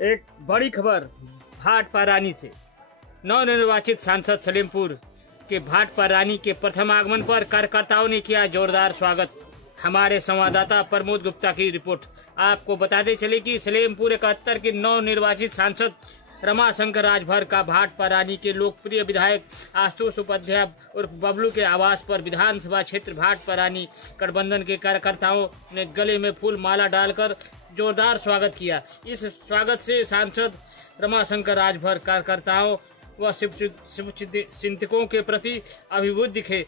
एक बड़ी खबर भाटपा रानी से। नवनिर्वाचित सांसद सलेमपुर के भाटपा रानी के प्रथम आगमन पर कार्यकर्ताओं ने किया जोरदार स्वागत। हमारे संवाददाता प्रमोद गुप्ता की रिपोर्ट। आपको बताते चले कि सलेमपुर 71 के नवनिर्वाचित सांसद रमाशंकर राजभर का भाटपा रानी के लोकप्रिय विधायक आशुतोष उपाध्याय उर्फ बबलू के आवास पर विधानसभा क्षेत्र भाटपा रानी गठबंधन के कार्यकर्ताओं ने गले में फूल माला डालकर जोरदार स्वागत किया। इस स्वागत से सांसद रमाशंकर राजभर कार्यकर्ताओं व शुभचिंतकों के प्रति अभिभूत दिखे।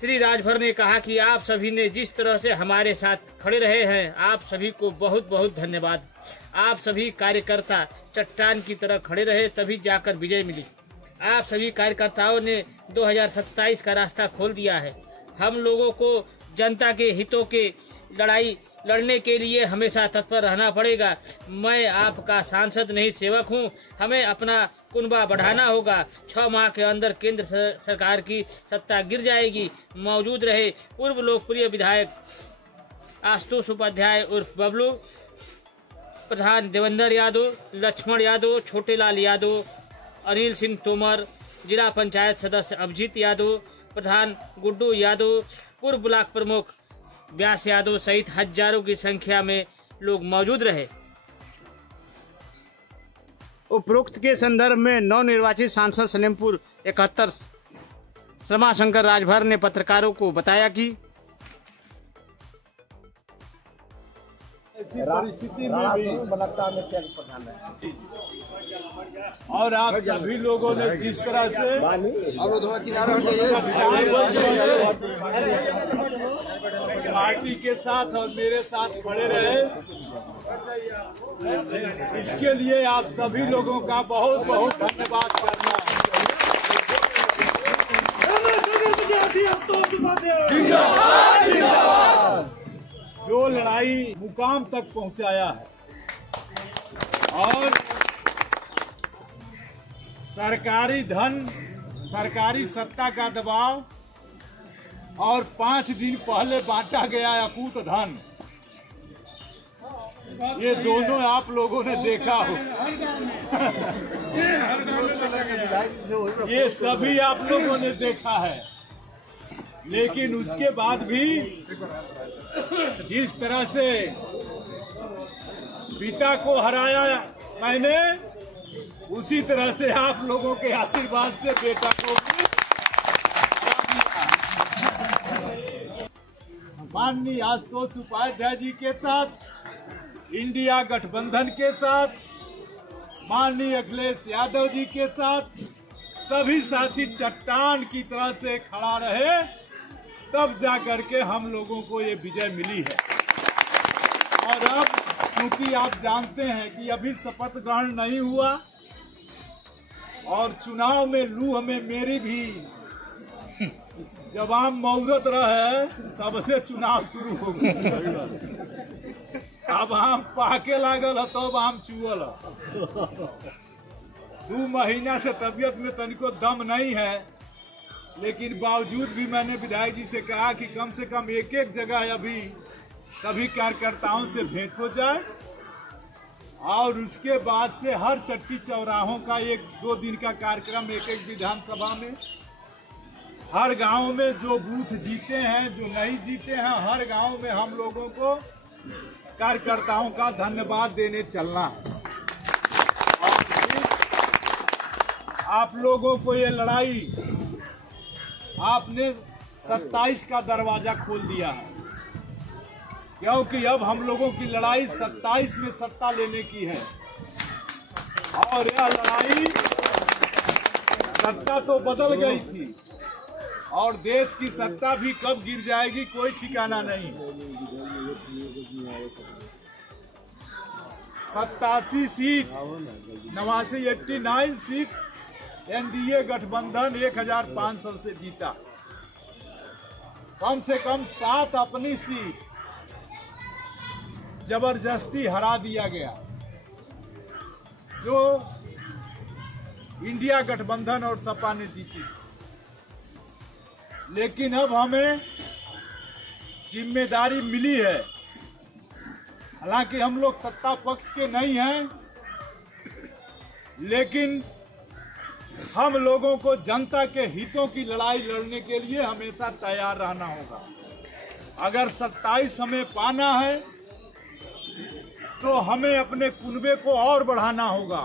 श्री राजभर ने कहा कि आप सभी ने जिस तरह से हमारे साथ खड़े रहे हैं, आप सभी को बहुत बहुत धन्यवाद। आप सभी कार्यकर्ता चट्टान की तरह खड़े रहे, तभी जाकर विजय मिली। आप सभी कार्यकर्ताओं ने 2027 का रास्ता खोल दिया है। हम लोगों को जनता के हितों के लड़ाई लड़ने के लिए हमेशा तत्पर रहना पड़ेगा। मैं आपका सांसद नहीं, सेवक हूं। हमें अपना कुनबा बढ़ाना होगा। 6 माह के अंदर केंद्र सरकार की सत्ता गिर जाएगी। मौजूद रहे पूर्व लोकप्रिय विधायक आशुतोष उपाध्याय उर्फ बबलू, प्रधान देवेंद्र यादव, लक्ष्मण यादव, छोटेलाल यादव, अनिल सिंह तोमर, जिला पंचायत सदस्य अभिजीत यादव, प्रधान गुड्डू यादव, पूर्व ब्लॉक प्रमुख व्यास यादव सहित हजारों की संख्या में लोग मौजूद रहे। उपरोक्त के संदर्भ में नवनिर्वाचित सांसद सलेमपुर 71 रमाशंकर राजभर ने पत्रकारों को बताया कि परिस्थिति में भी बनता में प्रधान है और आप सभी लोगों ने जिस तरह से पार्टी के साथ और मेरे साथ खड़े रहे, इसके लिए आप सभी लोगों का बहुत बहुत धन्यवाद करना। जो लड़ाई मुकाम तक पहुंचाया है और सरकारी धन, सरकारी सत्ता का दबाव और 5 दिन पहले बांटा गया अकूत धन, ये दोनों आप लोगों ने देखा हो। ये सभी आप लोगों ने देखा है। लेकिन उसके बाद भी जिस तरह से पिता को हराया मैंने, उसी तरह से आप लोगों के आशीर्वाद से बेटा को भी माननीय आशुतोष उपाध्याय जी के साथ, इंडिया गठबंधन के साथ, माननीय अखिलेश यादव जी के साथ सभी साथी चट्टान की तरह से खड़ा रहे, तब जाकर के हम लोगों को ये विजय मिली है। और अब क्योंकि आप जानते हैं कि अभी शपथ ग्रहण नहीं हुआ और चुनाव में लूह में मेरी भी जब हम मुहूर्त रहे तब से चुनाव शुरू हो गया। अब हम पाके लागल तब हम चुअल। 2 महीना से तबीयत में तनिको दम नहीं है, लेकिन बावजूद भी मैंने विधायक जी से कहा कि कम से कम एक जगह अभी सभी कार्यकर्ताओं से भेंट हो जाए और उसके बाद से हर चट्टी चौराहों का 1-2 दिन का कार्यक्रम एक विधानसभा में, हर गांव में जो बूथ जीते हैं, जो नहीं जीते हैं, हर गांव में हम लोगों को कार्यकर्ताओं का धन्यवाद देने चलना है। आप लोगों को ये लड़ाई आपने 27 का दरवाजा खोल दिया है, क्योंकि अब हम लोगों की लड़ाई 27 में सत्ता लेने की है। और यह लड़ाई, सत्ता तो बदल गई थी और देश की सत्ता भी कब गिर जाएगी कोई ठिकाना नहीं। 87 सीट, 89 सीट एनडीए गठबंधन 1500 से जीता। कम से कम 7 अपनी सीट जबरदस्ती हरा दिया गया, जो इंडिया गठबंधन और सपा ने जीती। लेकिन अब हमें जिम्मेदारी मिली है हालांकि हम लोग सत्ता पक्ष के नहीं हैं, लेकिन हम लोगों को जनता के हितों की लड़ाई लड़ने के लिए हमेशा तैयार रहना होगा। अगर 27 हमें पाना है तो हमें अपने कुनबे को और बढ़ाना होगा।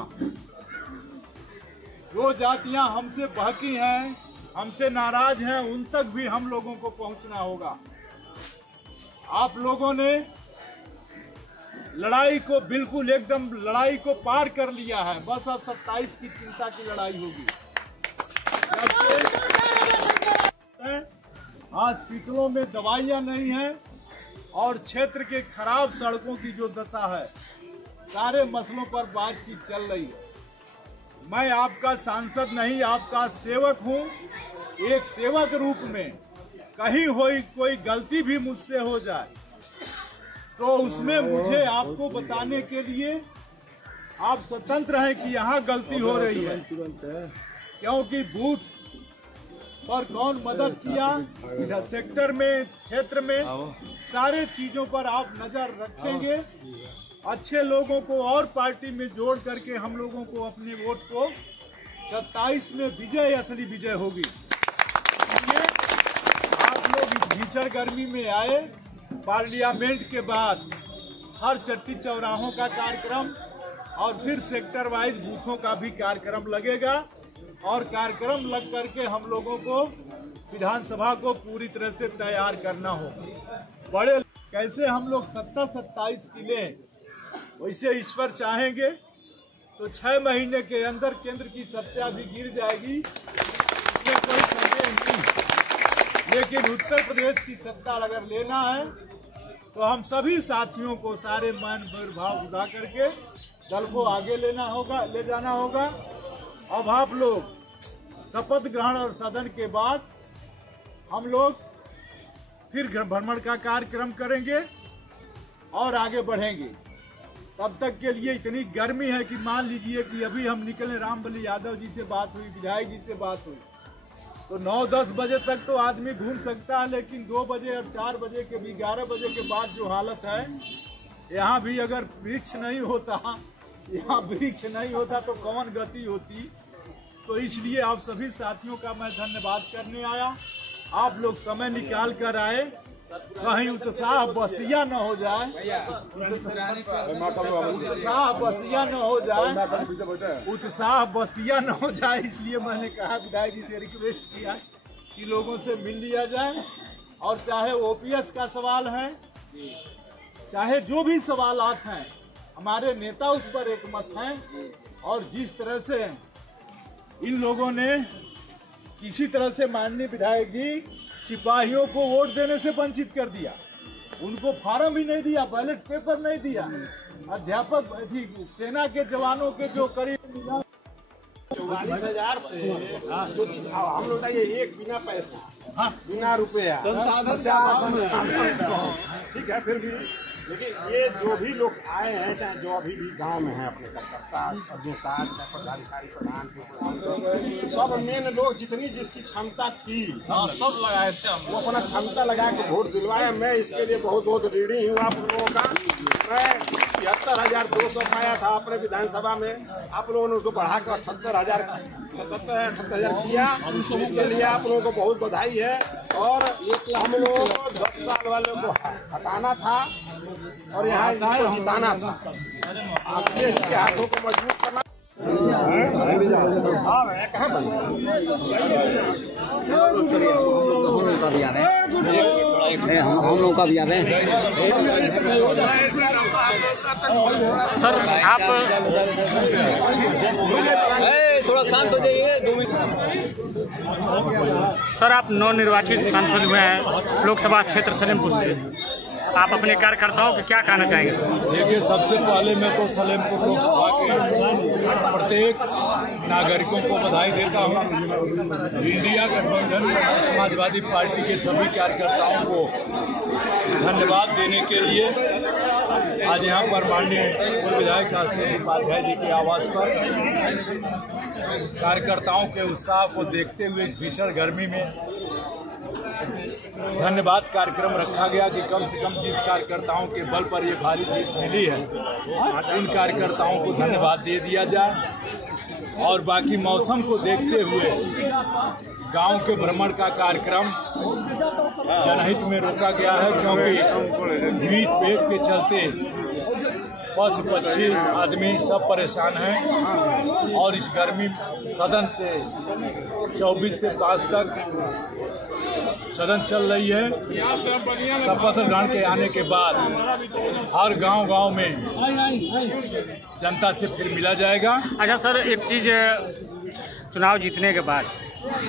जो जातियां हमसे बहकी हैं, हमसे नाराज हैं, उन तक भी हम लोगों को पहुंचना होगा। आप लोगों ने लड़ाई को बिल्कुल एकदम लड़ाई को पार कर लिया है। बस अब 27 की चिंता की लड़ाई होगी। हॉस्पिटलों में दवाइयां नहीं हैं और क्षेत्र के खराब सड़कों की जो दशा है, सारे मसलों पर बातचीत चल रही है। मैं आपका सांसद नहीं, आपका सेवक हूं। एक सेवक रूप में कहीं कोई गलती भी मुझसे हो जाए तो उसमें मुझे आपको बताने के लिए आप स्वतंत्र हैं कि यहाँ गलती हो रही है, क्योंकि बूथ पर कौन मदद किया, इधर सेक्टर में, क्षेत्र में, सारे चीजों पर आप नजर रखेंगे। अच्छे लोगों को और पार्टी में जोड़ करके हम लोगों को अपने वोट को 27 में विजय, असली विजय होगी। इसलिए आप लोग इस भीषण गर्मी में आए। पार्लियामेंट के बाद हर चट्टी चौराहों का कार्यक्रम और फिर सेक्टर वाइज बूथों का भी कार्यक्रम लगेगा और कार्यक्रम लग करके हम लोगों को विधानसभा को पूरी तरह से तैयार करना होगा। बड़े कैसे हम लोग 27 की लें, वैसे ईश्वर चाहेंगे तो 6 महीने के अंदर केंद्र की सत्ता भी गिर जाएगी, इसमें कोई संदेह नहीं। लेकिन उत्तर प्रदेश की सत्ता अगर लेना है तो हम सभी साथियों को सारे मन भाव उठा करके दल को आगे ले जाना होगा। अब आप लोग शपथ ग्रहण और सदन के बाद हम लोग फिर भ्रमण का कार्यक्रम करेंगे और आगे बढ़ेंगे। तब तक के लिए इतनी गर्मी है कि मान लीजिए कि अभी हम निकले, रामबली यादव जी से बात हुई, विधायक जी से बात हुई, तो 9-10 बजे तक तो आदमी घूम सकता है, लेकिन 2 बजे और 4 बजे के भी 11 बजे के बाद जो हालत है, यहाँ भी अगर वृक्ष नहीं होता तो कौन गति होती। तो इसलिए आप सभी साथियों का मैं धन्यवाद करने आया। आप लोग समय निकाल कर आए, कहीं उत्साह बसिया न हो जाए, उत्साह बसिया न हो जाए, इसलिए मैंने कहा विधायक जी से रिक्वेस्ट किया कि लोगों से मिल लिया जाए। और चाहे ओपीएस का सवाल है, चाहे जो भी सवालात हैं, हमारे नेता उस पर एकमत हैं। और जिस तरह से इन लोगों ने किसी तरह से माननीय विधायक जी सिपाहियों को वोट देने से वंचित कर दिया, उनको फार्म भी नहीं दिया, बैलेट पेपर नहीं दिया, अध्यापक सेना के जवानों के जो करीब 44,000 से हम लोग ये एक बिना पैसा, बिना रुपया ठीक है, फिर भी लेकिन ये जो भी लोग आए हैं, चाहे जो अभी भी गांव में हैं, अपने कार्यकर्ता, नेता, पदाधिकारी, प्रधान, सब मेन लोग जितनी जिसकी क्षमता थी सब लगाए थे, वो अपना क्षमता लगा के वोट दिलवाया। मैं इसके लिए बहुत बहुत ऋणी हूँ आप लोगों का। मैं 73,200 पाया था अपने विधानसभा में, आप लोगों ने उसको बढ़ा कर 78,000 किया। इसके लिए आप लोगों को बहुत बधाई है। और हम लोगों को 10 साल वालों को हटाना था और यहाँ इनको जिताना था। आपके हाथों को मजबूत करना। कहाँ हम लोग का भी आ रहे हैं सर। आप थोड़ा शांत हो जाइए, 2 मिनट। सर, आप नवनिर्वाचित सांसद हुए हैं लोकसभा क्षेत्र सलेमपुर से, आप अपने कार्यकर्ताओं को क्या कहना चाहेंगे? देखिए, सबसे पहले मैं तो सलेमपुर लोकसभा के प्रत्येक नागरिकों को बधाई देता हूँ। इंडिया गठबंधन समाजवादी पार्टी के सभी कार्यकर्ताओं को धन्यवाद देने के लिए आज यहाँ पर माननीय पूर्व विधायक आशुतोष उपाध्याय जी के आवास पर कार्यकर्ताओं के उत्साह को देखते हुए इस भीषण गर्मी में धन्यवाद कार्यक्रम रखा गया कि कम से कम जिस कार्यकर्ताओं के बल पर ये भारी जीत मिली है उन कार्यकर्ताओं को धन्यवाद दे दिया जाए। और बाकी मौसम को देखते हुए गांव के भ्रमण का कार्यक्रम जनहित में रोका गया है, क्योंकि हीट वेव के चलते पशु पक्षी आदमी सब परेशान हैं। और इस गर्मी सदन से 24 से 5 तक सदन चल रही है। शपथ ग्रहण के आने के बाद हर गांव में जनता से फिर मिला जाएगा। अच्छा सर, एक चीज़, चुनाव जीतने के बाद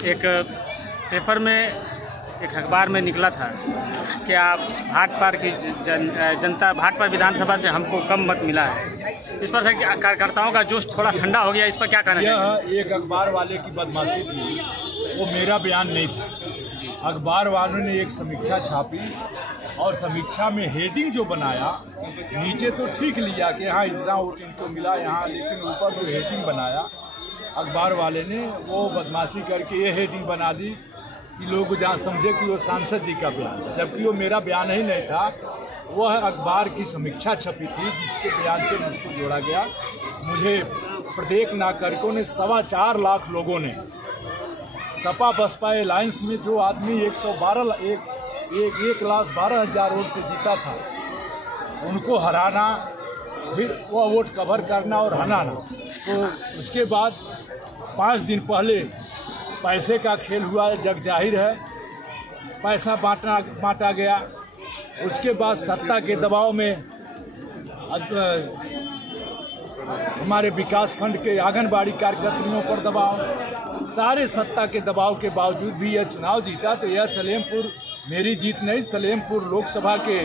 एक पेपर में, एक अखबार में निकला था कि आप भाटपार की जनता, भाटपार विधानसभा से हमको कम मत मिला है। इस पर सर कार्यकर्ताओं का जोश थोड़ा ठंडा हो गया, इस पर क्या कहना चाहिए? यह एक अखबार वाले की बदमाशी थी, वो मेरा बयान नहीं था। अखबार वालों ने एक समीक्षा छापी और समीक्षा में हेडिंग जो बनाया, नीचे तो ठीक लिया कि हाँ इतना वोट इनको मिला यहाँ, लेकिन ऊपर जो हेडिंग बनाया अखबार वाले ने, वो बदमाशी करके ये हेडिंग बना दी कि लोग जहाँ समझे कि वो सांसद जी का बयान, जबकि वो मेरा बयान ही नहीं था। वह अखबार की समीक्षा छपी थी जिसके बयान से मुझको जोड़ा गया। मुझे प्रत्येक नागरिकों ने 4.25 लाख लोगों ने सपा बसपा अलायंस में जो आदमी 1,12,000 वोट से जीता था उनको हराना, फिर वह वोट कवर करना और हराना। तो उसके बाद 5 दिन पहले पैसे का खेल हुआ, जग जाहिर है, पैसा बांटा गया। उसके बाद सत्ता के दबाव में हमारे विकास खंड के आंगनबाड़ी कार्यकर्तियों पर दबाव, सारे सत्ता के दबाव के बावजूद भी यह चुनाव जीता। तो यह सलेमपुर मेरी जीत नहीं, सलेमपुर लोकसभा के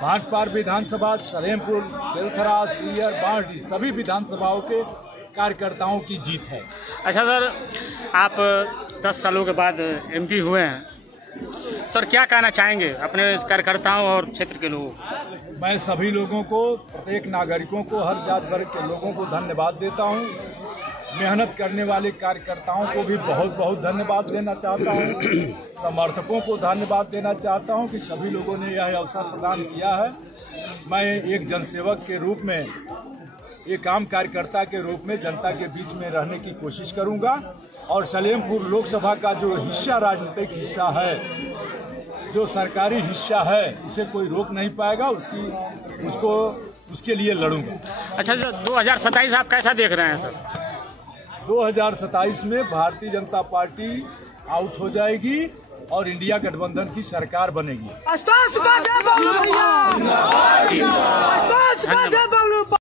भाटपार विधानसभा, सलेमपुर, बेलखरा, सीयर, बांसडीह सभी विधानसभाओं के कार्यकर्ताओं की जीत है। अच्छा सर, आप 10 सालों के बाद MP हुए हैं सर, क्या कहना चाहेंगे अपने कार्यकर्ताओं और क्षेत्र के लोगों को? मैं सभी लोगों को, प्रत्येक नागरिकों को, हर जात वर्ग के लोगों को धन्यवाद देता हूं। मेहनत करने वाले कार्यकर्ताओं को भी बहुत बहुत धन्यवाद देना चाहता हूं। समर्थकों को धन्यवाद देना चाहता हूं कि सभी लोगों ने यह अवसर प्रदान किया है। मैं एक जनसेवक के रूप में, एक आम कार्यकर्ता के रूप में जनता के बीच में रहने की कोशिश करूंगा। और सलेमपुर लोकसभा का जो हिस्सा, राजनीतिक हिस्सा है, जो सरकारी हिस्सा है, उसे कोई रोक नहीं पाएगा। उसके लिए लड़ूंगा। अच्छा, जो 2027 आप कैसा देख रहे हैं सर? 2027 में भारतीय जनता पार्टी आउट हो जाएगी और इंडिया गठबंधन की सरकार बनेगी।